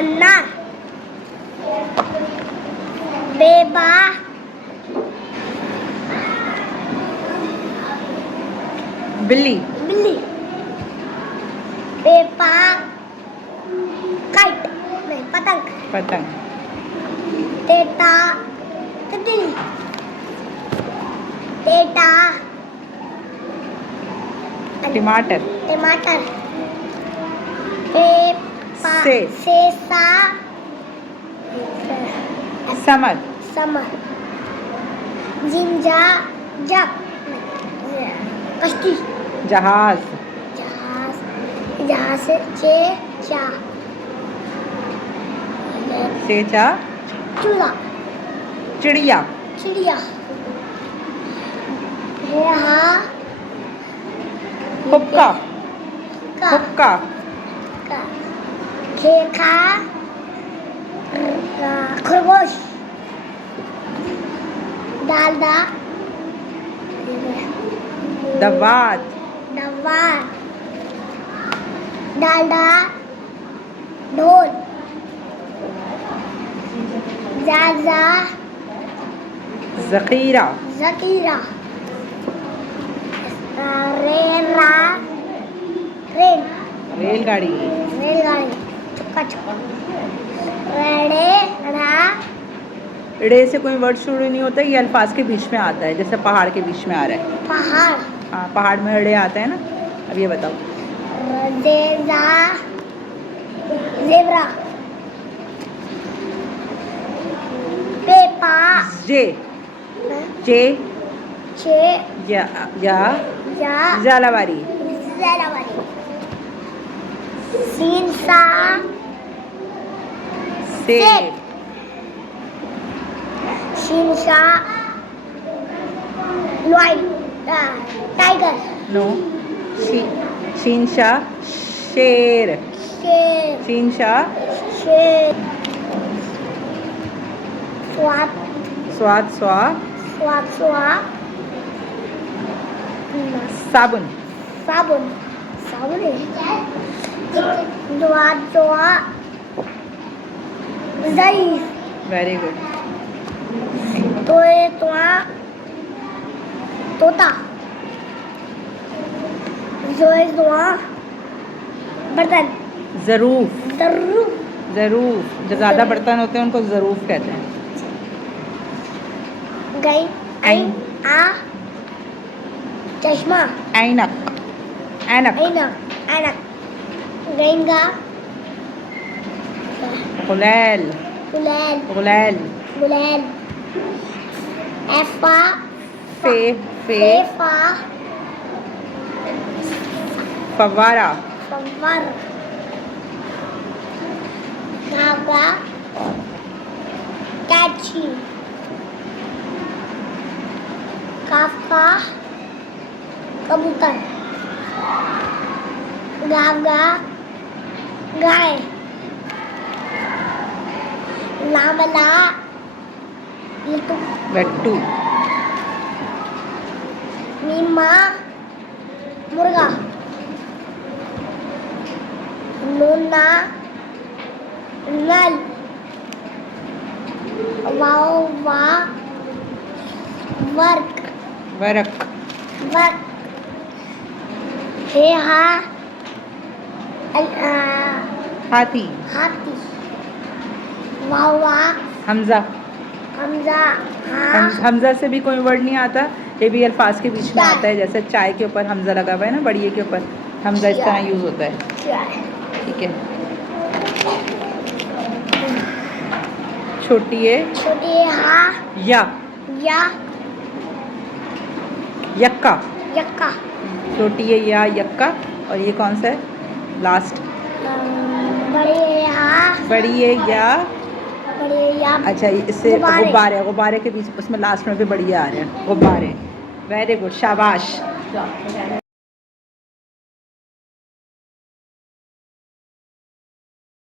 अनार बेबा बिल्ली बिल्ली पेपा काइट नहीं पतंग पतंग टेटा तितली टेटा टमाटर टमाटर पेपा से सेसा समर समर जिंजा जग कश्ती जहाज जहाज जहाज चे चा सेचा चूल्हा चिड़िया चिड़िया रेहा हुक्का का हुक्का का खेखा खरगोश डालडा दवात डब्बा डालडा ढोल जाजा जखीरा जकीरा रेला ट्रेन रेलगाड़ी रेलगाड़ी चुक्का चुक्का रेड़े रा रे से कोई वर्ड शुरू नहीं होता, ये अल्फाज के बीच में आता है, जैसे पहाड़ के बीच में आ रहा है। पहाड़ हाँ, पहाड़ में रे आता है ना। अब ये बताओ। जेजा जेब्रा पेपा जे जे चे या या या जालावारी जलावारी सीनसा सेब शीनशा लॉयन टाइगर नो शीनशाह शेर शेर शीनशाह शेर स्वाद स्वाद स्वा स्वाद स्वा साबुन साबुन साबुन द्वाद द्वा ज़ईफ़ वेरी गुड। तोए त्वा तोता जोए द्वा बर्तन ज़रूफ ज़रूफ ज़रूफ, जो ज़्यादा बर्तन होते हैं उनको ज़रूफ कहते हैं। गई ऐन आ चश्मा ऐनक ऐनक ऐनक ऐनक गैंगा गुलैल गुलाल गुलैल गुलाल एफा फे फे फेफा फवारा फवर नागा कैची काफका कबूतर गागा गाय लामला लट्टू लट्टू नीमा मुर्गा नूना नल वाओ वा वर्क वरक वर्क हे हा हाथी हाथी वावा हमजा हमजा हाँ हमजा से भी कोई वर्ड नहीं आता, ये भी अल्फाज के बीच में आता है, जैसे चाय के ऊपर हमजा लगा हुआ है ना, बढ़िए के ऊपर हमजा इस तरह यूज़ होता है। चाय ठीक है। छोटी है छोटी हा या या यक्का, यक्का छोटी है या यक्का, और ये कौन सा है लास्ट? बड़े हा बड़ी है या बड़े या अच्छा, इससे गुब्बारे। गुब्बारे, गुब्बारे के बीच उसमें लास्ट में भी बढ़िया आ रहे हैं गुब्बारे। वेरी गुड, शाबाश।